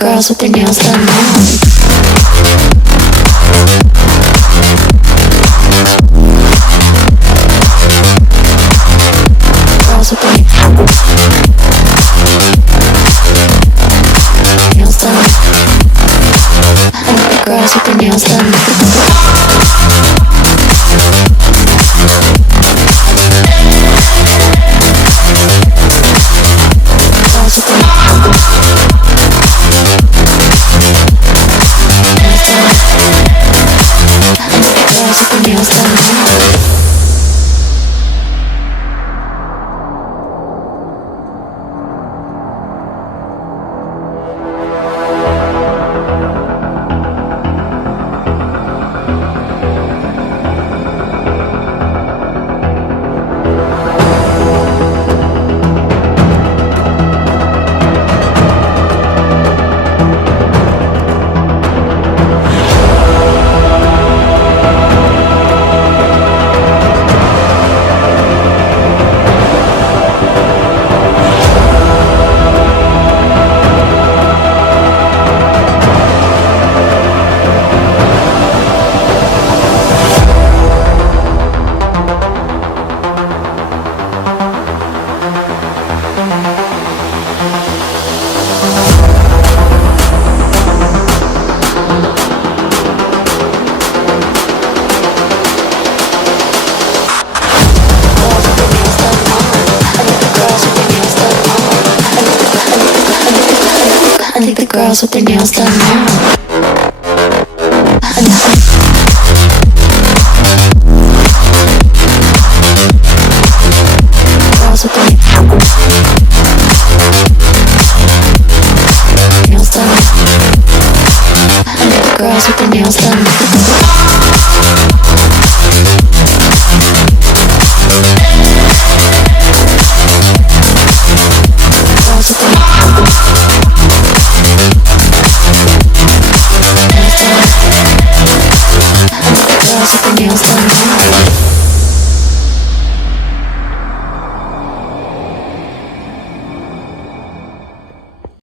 girls with their nails done now. Girls with their nails done. I like the girls with their nails done. Girls with their nails done. I think the girls with their nails done now. Girls with their nails done. I think the girls with their nails done. Girls with their nails done.